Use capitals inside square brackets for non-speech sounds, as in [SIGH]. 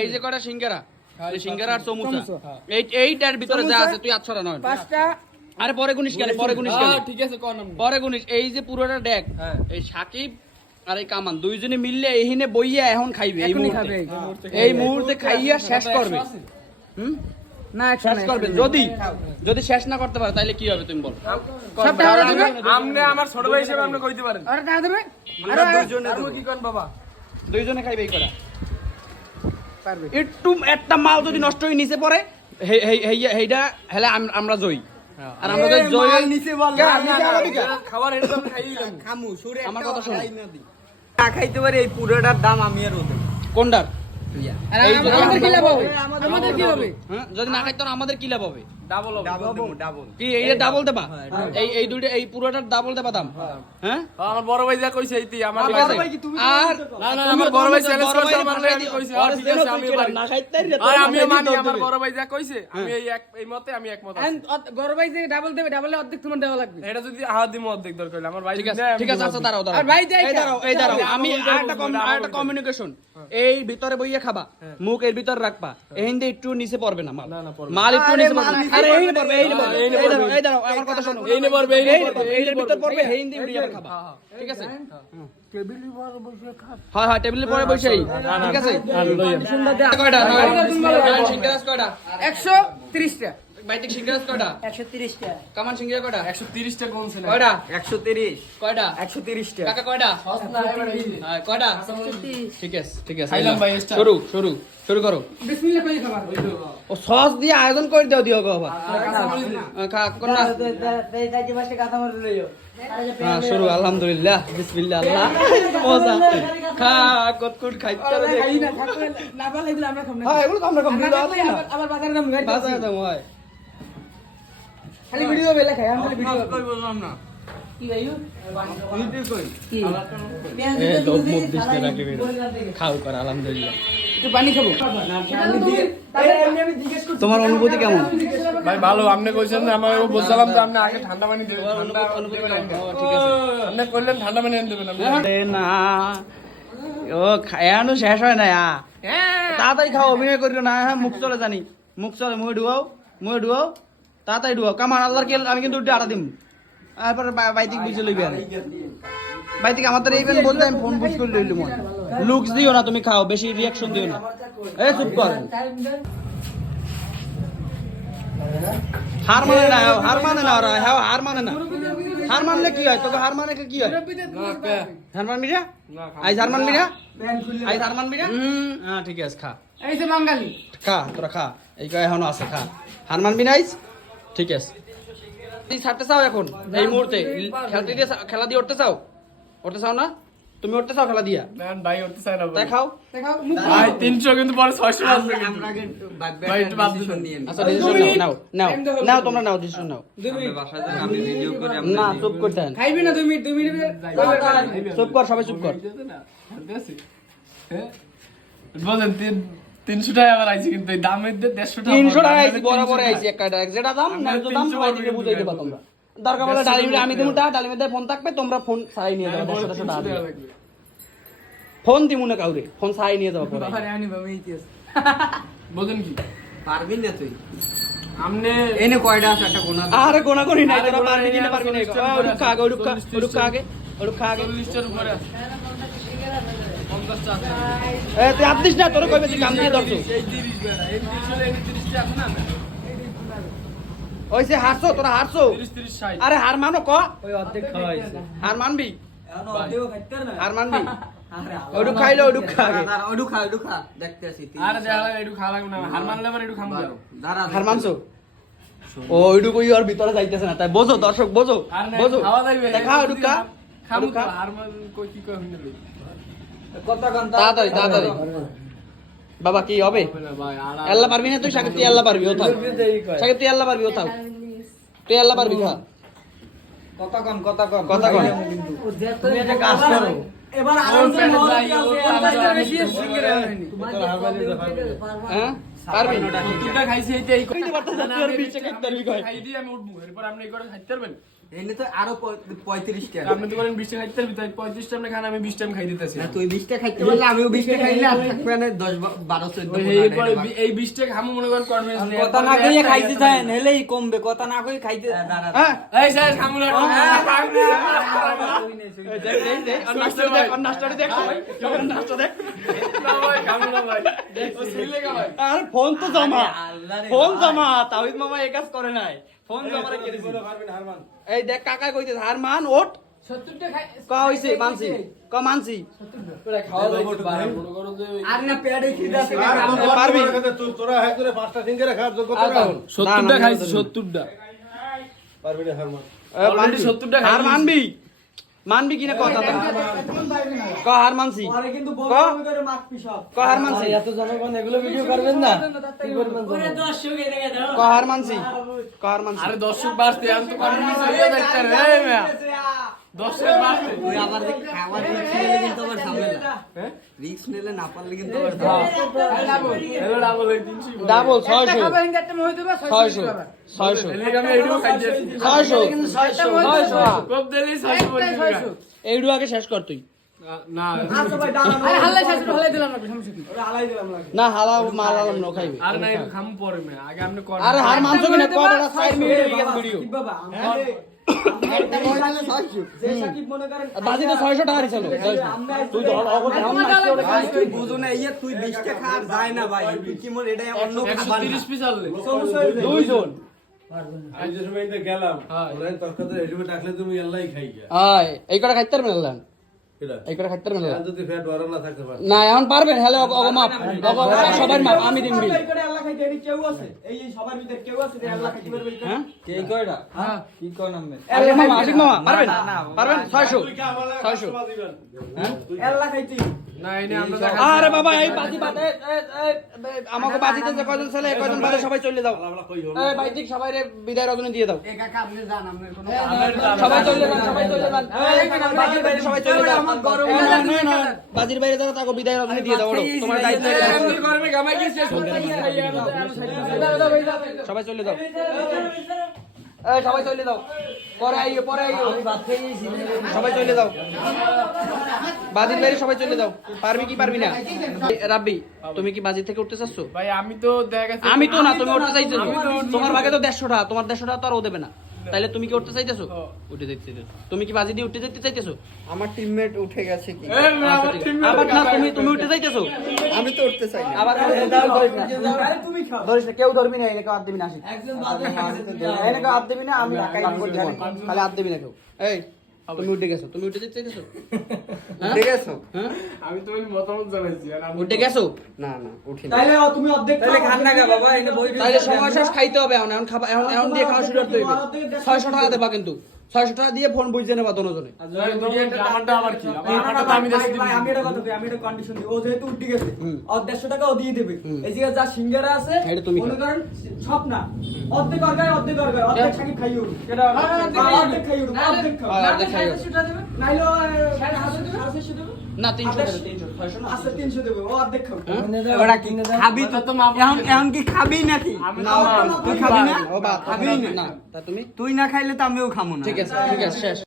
এই যে কটা সিঙ্গারা? হ্যাঁ, সিঙ্গারা আর চমুচা। এই এইটার ভিতরে যা আছে তুই আচ্ছা নয়। পাঁচটা। আরে পরে গুনিস কেন? পরে গুনিস কেন? হ্যাঁ, ঠিক আছে কোন পরে গুনিস। এই যে পুরোটা ডেক হ্যাঁ। এই সাকিব আর এই কামান দুইজনে মিললে এইখানে বইয়া এখন খাইবে এই মুহূর্তে। খাবে। এই মুহূর্তে খাইয়া শেষ করবে। হুম? না শেষ করবে। যদি যদি শেষ না করতে পারে তাহলে কি হবে তুমি বলো? সব টাকা দেবে? আমনে আমার ছোট ভাই হিসেবে আপনি কইতে পারেন। আর টাকা দেবে? আমরা দুইজনে দেব। কি কোন বাবা? দুইজনে খাইবে এই করা একটু একটা মাল যদি নষ্ট হয়ে নিচে পড়ে হে- হে- হেইয়া- হেইডা হেলে আমরা জয়ী। আর আমরা যদি জয় নিচে বল কে, নিচে আগাবি কে? খাবার এটা তো আমি খাইয়ে দিলাম। খামু সুরে আমার কথা শোনো। না খাইতে পারি এই পুরোটার দাম আমি আর ওদের। কোনটার? আর এই যে আমাদের কি লাভ হবে? আমাদের আমাদের কি হবে? যদি না আমাদের কি লাভ হবে? ডাবল ডাবল ডাবল কি এই ডাবল দেবা? এই এই দুইটা এই পুরোটার ডাবল দেবা দাম? হ্যাঁ। আমার বড় ভাই যা কইছে এইটি আমার ঠিক লাগছে। আছে? আর না, না, আমার বড় ভাই চ্যালেঞ্জ করছে আমার ভাষায় আমি দি- কইছি, ওর হ্যাঁ, ঠিক আছে, আমি পারি। না খাইতে আর আমিও মানি আমার বড় ভাই যা কইছে আমি এই এক এই মতে আমি একমত আছি। বড় ভাই যে ডাবল দেবে ডাবলে অর্ধেক তোমার দেওয়া লাগবে। এটা যদি হাত দিমু অর্ধেক দরকার আমার ভাই ঠিক আছে আমি ঠিক আছে আচ্ছা দাঁড়াও দাঁড়াও। আর ভাই যাই এই খা। দাঁড়াও এই দাঁড়াও। আমি আরেকটা বলব, কম- আবার আরেকটা কমিউনিকেশন এই ভিতরে বইয়ে খাবা মুখ এর ভিতরে রাখবা এই একটু নিচে পড়বে না মাল। না, না, পড়বে মাল একটু নিচে মাল পড়বে নিচে আরে এই পড়বে এই পড়বে এই পড়বে। এই দাঁড়াও আমার কথা শোনো এই পড়বে, এই পড়বে, এই ভিতর পড়বে এই দিয়ে খাবা ঠিক আছে হয় হয় টেবিলের পরে বসেই ঠিক আছে কয়টা কয়টা একশো তিরিশটা বাইটিক সিঙ্গারাস কয়টা? একশো তিরিশটা। কামান সিঙ্গারা কয়টা? 130 টা কোন ছিল? কয়টা? একশো তিরিশ। কয়টা? একশো তিরিশটা। কাকা কয়টা? হ্যাঁ, কয়টা? ঠিক আছে ঠিক আছে খাইলাম ভাই. শুরু শুরু শুরু করো। বিসমিল্লাহ করে খাবার। ও সস দিয়ে আয়োজন করে দিও দিও গো আবার। আহ, কোন না। হ্যাঁ শুরু আলহামদুলিল্লাহ বিসমিল্লাহ আল্লাহ। মজা। খা কতকুট খাইতে না না পারলে এগুলো আমরা খাব না। হ্যাঁ এগুলো আমরা না আবার- বাজারে দাম গাড়ি বাজা দাম হয়। খালি ভিডিও বেলা খাই আমি খালি ভিডিও বললাম না? কি ভাইও কি? এ দম মুখ দিতে রাখি খাও কর আলহামদুলিল্লাহ। একটু পানি খাব। তোমার অনুভূতি কেমন? ভাই ভালো আপনি কইছেন আমার বলছিলাম তো আপনি আগে ঠান্ডা পানি দেবেন ঠান্ডা অনুভূতি কেমন? ঠিক আছে। আপনি কইলেন ঠান্ডা পানি এনে দেবেন আপনি। না। ও খায়ানো শেষ হয় না আ। তাড়াতাড়ি খাও অভিনয় করিও না হ্যাঁ মুখ চলে জানি। মুখ চলে মুখে ডুয়াও মুখে ডুয়াও তাড়াতাড়ি ডুয়াও কামান আল্লাহর কেল আমি কিন্তু আটা দিম। তারপরে বাইতিক বুঝে লইবি আর। বাইতিক আমাদের এই বেন বলতে আমি ফোন বুঝ করে লইলি মন লুকস দিও না তুমি খাও বেশি রিয়াকশন দিও না। এই চুপ কর। হার মানে না হার মানে না ওরা হ্যাঁ হার মানে না। হার মানলে কি হয়? তোকে হার মানে কি হয়? হার মানবি না আইস হার মানবি না আইস হার মানবি না হ্যাঁ ঠিক আছে খা। এই যে বাঙালি। খা তোরা খা। এই কয় এখনও আছে খা। হার মানবি না ঠিক আছে তুই ছাড়তে চাও এখন এই মুহূর্তে খেলতে দিয়ে খেলা দিয়ে উঠতে চাও উঠতে চাও না তুমি উঠতে চাও খেলা দিয়া ভাই উঠতে চাই না ভাই। তাই খাও দেখাও ভাই 300 কিন্তু পরে 600 আসবে আমরা কিন্তু ভাই, একটু বাদ দিন। নিয়ে আচ্ছা ডিসিশন নাও নাও নাও নাও তোমরা নাও ডিসিশন নাও আপনি বাসায় যান, আমি ভিডিও করে না চুপ করতে দেন খাইবি না দুই মিনিট দুই মিনিট চুপ কর সবাই চুপ কর হ্যাঁ? বলেন তিন তিনশো টাকা আবার আইছি কিন্তু এই দামের দিয়ে দেড়শো টাকা তিনশো টাকা দামের বরাবর 300 একটা টাকা যেটা দাম ন্যায্য দাম সবাই দিকে টাকা বুঝাই দেবা দিবো। তোমরা দরকার বলে দেড়শো আমি দিবো। দিমু টাকা ডালিমে ফোন থাকবে তোমরা ফোন সাই নিয়ে যাবে দেড়শো দেড়শো টাকা। ফোন দিমু না কাউরে ফোন সাই নিয়ে যাব পরে বোঝেন কি পারবি না তুই আমনে এনে কয়টা আছে একটা গোনা। আরে গোনা করি নাই তোরা পারবি নেই, কিনা পারবি না ওডুক খা আগে ওডুক খা ওডুক খা আগে ওডুক খা আগে চল্লিশটার উপরে আছে। তুই আদিস না তোর কইবে তুই কাম দিয়ে ধরছো? ওইসে হারছো তোরা হারছো। আরে হার মানো ক ওই অর্ধেক খাওয়া হার মানবি হার মানবি আরে ওডুক খাইলে খা ওডু খা ওডু খা দেখতে আসি আরে দেখা লাগে, একটু লাগবে না। হার মানলে আবার একটু খামু দাঁড়া, হার মানছো ও ওইটুক ওই ওর ভিতরে যাইতেছে না তাই বোঝো দর্শক বোঝো বোঝো খাওয়া যাইবে। তা খা ওডুক খা খামু খা হার মান কই কি কই তাড়াতাড়ি তাড়াতাড়ি। বাবা কি হবে? আল্লাহ পারবি না? তুই সাকিব তুই আল্লাহ পারবি ও থাক। সাকিব তুই আল্লাহ পারবি ওথাও তুই আল্লাহ পারবি খা। কথা কন কথা কন তুমি একটা কাজ করো। এবার হ্যাঁ পারবি? সত্তরটা খাইছি এইটা এই কইতে পারতাছ না, আর বিশটা খাইতে পারবি কয়। খাই দিয়ে আমি উঠবো এরপর আপনি এই করে খাইতে পারবেন? এনে তো আরও প- পঁয়ত্রিশ টাকা আপনি তো বলেন বিশ টাকা খাইতে পারবি তাই পঁয়ত্রিশ টাকা খান আমি বিশ টাকা খাই দিতেছি। না তুই খাইতে পারলে আমিও বিশ টাকা খাইলে আর থাকবে না দশ বা- বারো চোদ্দ ওই পনেরো এরপরে টাকা। বি- এই বিশ টাকা আমি মনে করেন কনফিডেন্স কথা না কইয়ে খাইতে হেলেই কমবে কথা না কই খাইতে হ্যাঁ এই স্যার খামু না এই দেখ, দেখ, দেখ, আর ফোন তো জমা ফোন জমা তাহিদ মামা এই কাজ করে নাই। ফোন জমা এই দেখ কাকা কইতেছে হার মান ওট মানছি। ক মানছি। সত্তরটা। খাইছি সত্তরটা। পারবি না হারমান। এ, মানবি। 70 টা হার মানবি মানবি কিনা কথা ক হার মানছি? ক? হার মানছি? এত জনগণ এগুলো ভিডিও করবেন না? ক হার মানছি? ক হার মানছি? আরে দর্শক বাড়তে আমি তো দেখতে রে দর্শক বাড়তে। আবার দেখ খাবার দিচ্ছি কিন্তু আবার রিক্স নিলে না পারলে কিন্তু আবার ঝামেলা। হ্যালো ডাবল এই 300 ডাবল ছয়শো। ছয়শো ছয়শো এলে আমি এইটুকু খাইছি ছয়শো। ছয়শো। কব দিলি 600 বলছি এইটু আগে শেষ কর তুই। না আচ্ছা হালা মারালাম না খাইবে। আর না একটু পরে আগে আপনি কর হার মানছো কিনা? ভিডিও। বাবা আমাদের একটা বসালে ছয়শো। যে সাকিব করেন বাজি তো ছয়শো। টাকা দিছিল তুই ধর অগরে হাম মারছিস ওরে ভাই, তুই বুঝো না তুই বিশ টাকা খাওয়ার যায় না ভাই। কি মোর এটা অন্য খাবার না। 130 পিস আনলে। দুইজন। আমি যে সময় গেলাম হ্যাঁ। ডাকলে তুমি খাই এই কটা খাইতে পারবেন না। এখন পারবেন হ্যালো অগ মাপ সবার মাপ আমি দিন বিল এই করে আল্লাহ খাইতে এটি কেউ আছে? এই এই সবার ভিতরে কেউ আছে যে আল্লাহ খাইতে পারবে হ্যাঁ? হ্যাঁ। মামা পারবেন? পারবেন? ছয়শো ছয়শো। আরে বাবা এই বাজি বাদে আমাকে বাজিতে যে কয়জন ছেলে এই বাদে সবাই চলে যাও এই বাইদিক সবাই রে বিদায় রজনী দিয়ে দাও কাকা আপনি যান আপনার কোনো সবাই চলে যান সবাই চলে যান বাজির বাইরে সবাই চলে যাও না, না, না, বাজির বাইরে যারা তাকে বিদায় রজনী দিয়ে দাও। তোমার দায়িত্ব সবাই চলে যাও সবাই চলে যাও। পরে আইও পরে আইও। সবাই চলে যাও। বাজির বাইরে সবাই চলে দাও পারবি কি পারবি না? রাব্বি তুমি কি বাজি থেকে উঠতে চাচ্ছ? ভাই আমি তো দেখা আমি তো না তুমি উঠতে চাইছো তোমার ভাগে তো দেড়শো টাকা তোমার দেড়শো টাকা তো আর ও দেবে না। তাইলে তুমি কি উঠতে চাইতেছো? হ্যাঁ। উঠে যেতে চাইতেছো। তুমি কি বাজি দিয়ে উঠতে যেতে চাইতেছো? আমার টিমমেট উঠে গেছে কি? এই না, আমার আচ্ছা। আবার না তুমি তুমি উঠতে চাইতেছো? আমি তো উঠতে চাই না। আবার আরে তুমি খাও। ধরিস না কেউ ধরবি না এনেকে হাত দিবি না আসি একজন বাজে এনেকে হাত দিবি না আমি তাহলে করতে পারি। তাহলে হাত দিবি না কেউ। এই তুমি উঠে গেছো তুমি উঠে যেতে চাইতেছো [LAUGHS] হ্যাঁ? উঠে গেছো? হ্যাঁ? আমি তো মতামত জানাইছি আর আমি উঠে গেছো? না না উঠি তাহলে তুমি অর্ধেক তাহলে খান না গা বাবা এনে বই তাহলে সময় শেষ খাইতে হবে এখন এখন খাবার এখন এখন দিয়ে খাওয়া শুরু করতে হবে ছয়শো টাকা দেবা কিন্তু। ছয়শো টাকা দিয়ে ফোন বুঝতে নেবা না, না, আমারটা তো ভাই, আমি ভাই, দেখছি ভাই, আমি এটা কথা কই, আমি এটা condition দিই। ও যেহেতু উঠে গেছে, হুম। ওর 150 টাকা ও দিয়ে দেবে। এই জায়গায় যা সিঙ্গারা আছে, মনে করেন সব না। অর্ধেক ওর অর্ধেক ওর অর্ধেক সাকিব খাইয়ে অর্ধেক খাইয়ে অর্ধেক খাও। আর অর্ধেক খাইয়ে উঠুক। নাইলে ও, এ, সাড়ে চারশো দেবে? না তিনশো আঠাশ। দেবে, তিনশো ছয়শো না 300 দেবে, ও অর্ধেক খাও। ওরা কি খাবি তো তো এখন এখন কি খাবি নাকি আমি না, তো না, মাপ। তুই খাবি না? ও বাদ খাবি না? না তা তুমি তুই না খাইলে তো আমিও খামো না শেষ